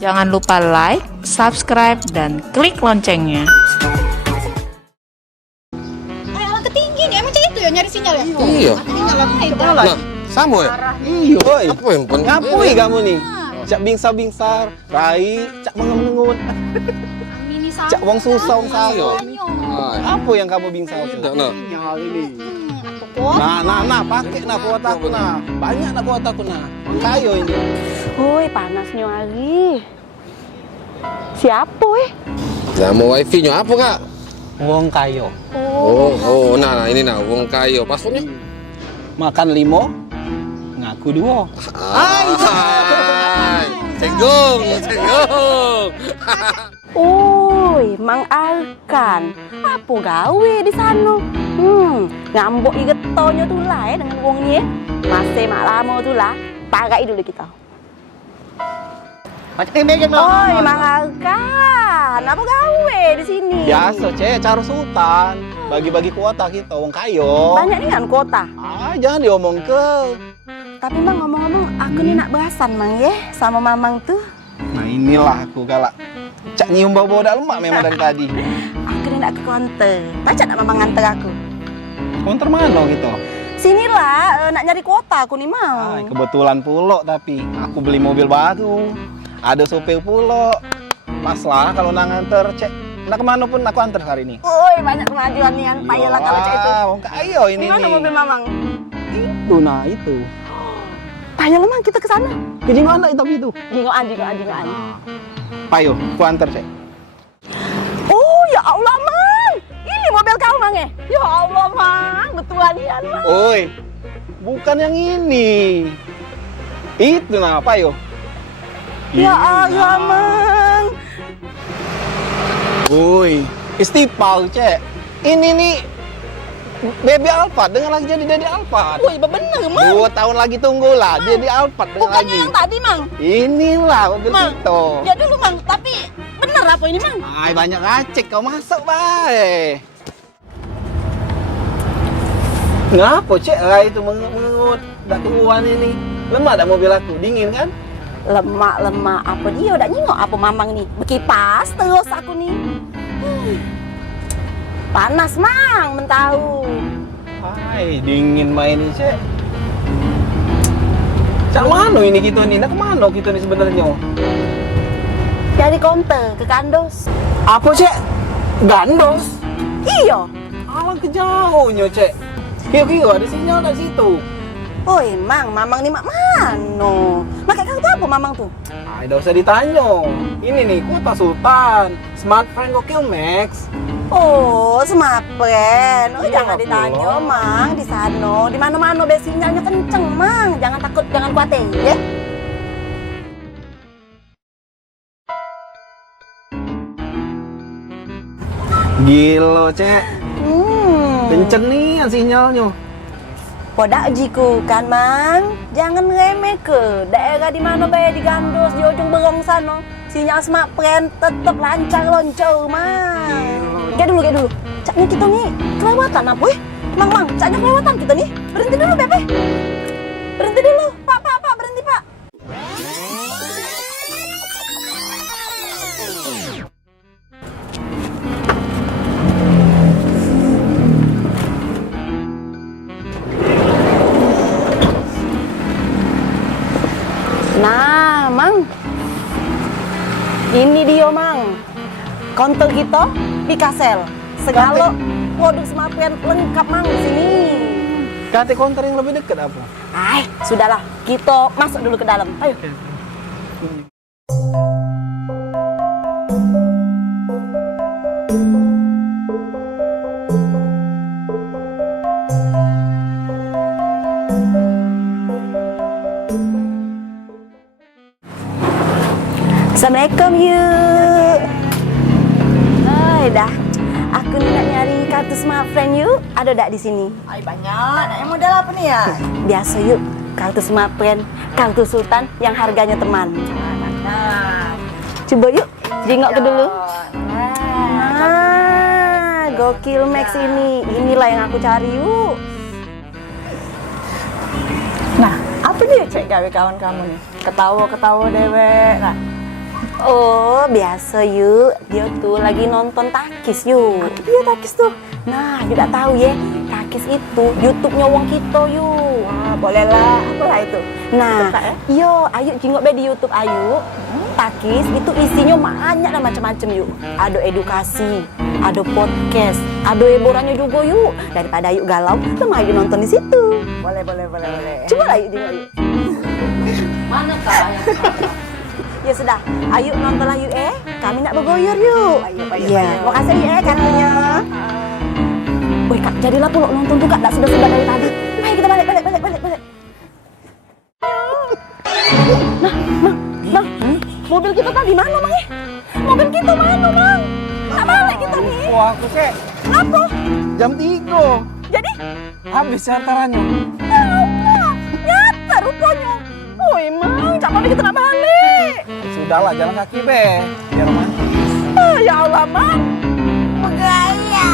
Jangan lupa like, subscribe, dan klik loncengnya. Alang ketinggi nih, emang itu ya nyari sinyal ya? Iya. Nah, sama ya? Iya, boy. Apa yang pun? Ngapui kamu nih? Cak bingsar-bingsar, rai, cak mengengut, Mini sama. cak wong susah, wong Iya. sawo. Ah, Apa yang kamu bingsar? tidak, nah. Sinyal ini. Aku kok. Nah, pakai nah kuota aku nah. Banyak nah kuota aku nah. Kayo ini. Woi, panasnya lagi. Siapa Nama wifi-nya apa, Kak? Wong kayo. Nah, ini nah, wong kayo. Passwordnya? Makan limo, ngaku dua. Cenggong. Oi, Mang Alkan. Apa gawe di sana? Ngambok igetonya tuh lah ya dengan wongnya. Masih mak lama tuh lah. Tagai dulu kita. Oi, Mang Alkan. Apa gawe di sini? Biasa, Cek, cara sultan. Bagi-bagi kuota kita, wong kayo. Banyak nih kan kota. Jangan diomong ke. Tapi Mang ngomong-ngomong, aku nih nak bahasan Mang ya sama Mamang tuh. Nah, inilah aku galak. Cak nyium bau-bau dak lemak memang dari tadi. Aku nih nak ke konter. Baca nak Mamang nganter aku. Konter mana gitu? Sinilah nak nyari kuota aku nih Mang. Kebetulan pulo tapi aku beli mobil baru. Ada sopir pulo. Pas lah kalau nak nganter, Cek. Nak kemana pun aku antar hari ini. Woi, banyak kemajuan nih kan. Payalah kalau cek itu. Wong kayo ini. Gimana nih. mobil Mamang? Itu nah itu. Payalah Mang kita ke sana. Ke mana tapi itu? Jingoan. Payo, aku antar, Cek. Oh, ya Allah Mang. Ini mobil kau Mang ya? Ya Allah Mang, betulan Ian Mang. Oi. Bukan yang ini. Itu nah, Payo. Ya Allah Mang. Woi, istipal, Cek. Ini nih Baby Alphard, dengan lagi jadi Daddy Alphard. Woi, bener Mang. 2 tahun lagi tunggulah, jadi Alphard dengan Bukannya lagi. yang tadi Mang. Inilah mobil Mang. itu. Ya dulu Mang, tapi bener apa ini Mang? Ay, banyak ngacek kau masuk, bae. Ngapa, Cek? Itu mengut. Dak tungguan ini. Lemah dak mobil aku, dingin kan? Lemak apa dia udah nyingok apa Mamang nih? Bekipas terus aku nih. Panas Mang, mentau. Ay, dingin main ini, Cek. Cak mana ini kita nih? Nak kemana kita nih sebenarnya? Dari konter ke kandos. Apa, Cek? Gandos? Iya. Alang kejauhnya, Cek. Kira-kira ada sinyal dari situ. Oi, Mamang nih mak mano? Makanya kau tahu apa Mamang tuh? Ay, tidak usah ditanya. Ini nih, kota Sultan. Smartphone gokil, Max. Oh, smartphone. Oh, Iya, jangan apa ditanya, pula? Mang. Di sana, di mana-mana be sinyalnya kenceng, Mang. Jangan takut, jangan khawatir, ya. Gila, Cek. Kenceng Hmm. nih sinyalnya. Podak jiku kan, Mang. Jangan remeh ke. Daerah di mana be di Gandos, di ujung Berong sana. Sinyal smartphone tetap lancar loncat, Mang. Kayak dulu. Caknya kita nih kelewatan apa, Mang, caknya kelewatan kita nih. Berhenti dulu, Bebe. Berhenti dulu. Pak, berhenti, Pak. Nah, Mang. Ini dia, Mang. Konter kita di Kasel. Segala produk smartphone lengkap, Mang, di sini. Kate konter yang lebih dekat apa? Sudahlah. Kita masuk dulu ke dalam. Ayo. Assalamualaikum yuk. Dah. Aku nak nyari kartu smartphone yuk. Ada tak di sini? Ay, banyak. Nah, model apa nih ya? Biasa yuk. Kartu smartphone, kartu sultan yang harganya teman. Nah, Coba yuk. Jengok ke dulu. Nah, Gokil Max ini. Inilah yang aku cari yuk. nah, apa dia cek gawe kawan kamu nih? Ketawa-ketawa dewek. Nah, Oh, biasa yuk. Dia tuh lagi nonton Takis yuk. Iya Takis tuh. Nah, yuk tak tahu ya. Takis itu YouTube-nya wong kita yuk. Wah, boleh lah. Apalah itu? Nah, yo, ayo jengok be di YouTube ayu. Takis itu isinya banyak dan macam-macam yuk. Ada edukasi, ada podcast, ada hiburannya juga yuk. Daripada yuk galau, sama yuk nonton di situ. Boleh. Coba lah yuk jengok yuk. Mana kak yang Ya sudah, ayo nonton lah yuk Kami nak bergoyor yuk. Ayo. Iya, makasih yuk katanya. Woi kak, jadilah pula nonton tuh kak, tak sudah dari tadi. Mari kita balik. Nah, Bang, mobil kita tadi mana Bang Mobil kita mana Bang? Tak balik kita nih. Wah, aku kek. Apa? Jam 3. Jadi? Habis charterannya. Ya Allah, nyata rupanya. Woi Mang, cak mana kita nak balik? Sudahlah, jalan kaki be. Biar romantis. Ya Allah Mang. Bergaya.